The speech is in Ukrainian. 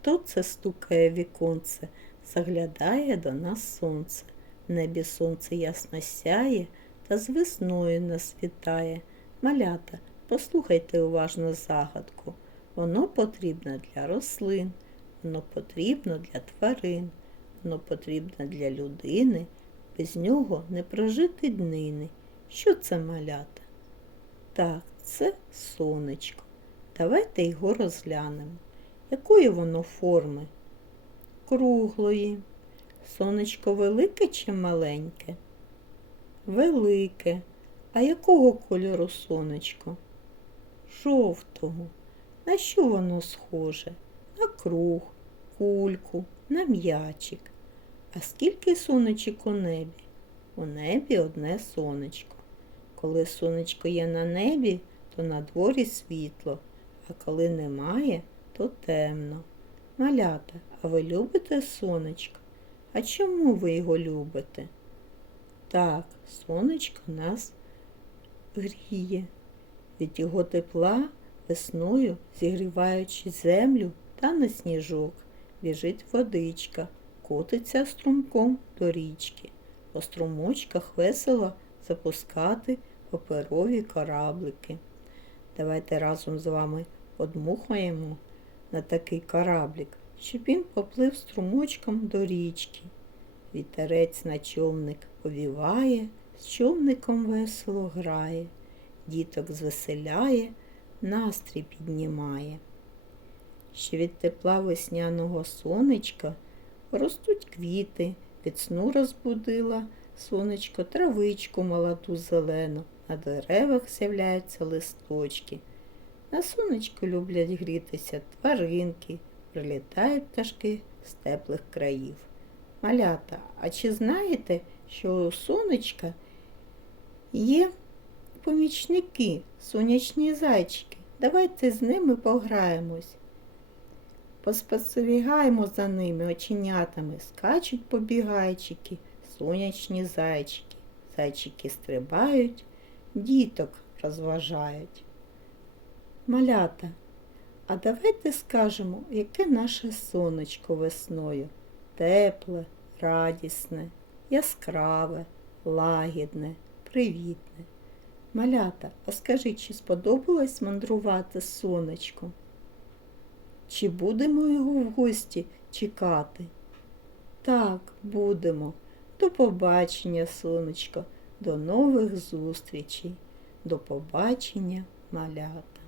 Хто це стукає в віконце, заглядає до нас сонце. Небі сонце ясно сяє, та з весною нас вітає. Малята, послухайте уважно загадку. Воно потрібно для рослин, воно потрібно для тварин, воно потрібно для людини. Без нього не прожити днини. Що це малята? Так, це сонечко. Давайте його розглянемо. Якої воно форми? Круглої. Сонечко велике чи маленьке? Велике. А якого кольору сонечко? Жовтого. На що воно схоже? На круг, кульку, на м'ячик. А скільки сонечок у небі? У небі одне сонечко. Коли сонечко є на небі, то на дворі світло, а коли немає, то темно. Малята, а ви любите сонечко? А чому ви його любите? Так, сонечко нас гріє. Від його тепла весною, зігріваючи землю та на сніжок, біжить водичка, котиться струмком до річки. По струмочках весело запускати паперові кораблики. Давайте разом з вами подмухаємо на такий кораблик, щоб він поплив струмочком до річки. Вітерець на човник повіває, з човником весело грає, діток звеселяє, настрій піднімає. Ще від тепла весняного сонечка ростуть квіти, від сну розбудила сонечко травичку молоду зелену, на деревах з'являються листочки. На сонечку люблять грітися тваринки, прилітають пташки з теплих країв. Малята, а чи знаєте, що у сонечка є помічники, сонячні зайчики? Давайте з ними пограємось. Поспостерігаємо за ними оченятами, скачуть побігайчики, сонячні зайчики. Зайчики стрибають, діток розважають. Малята, а давайте скажемо, яке наше сонечко весною. Тепле, радісне, яскраве, лагідне, привітне. Малята, а скажіть, чи сподобалось мандрувати сонечком? Чи будемо його в гості чекати? Так, будемо. До побачення, сонечко, до нових зустрічей. До побачення, малята.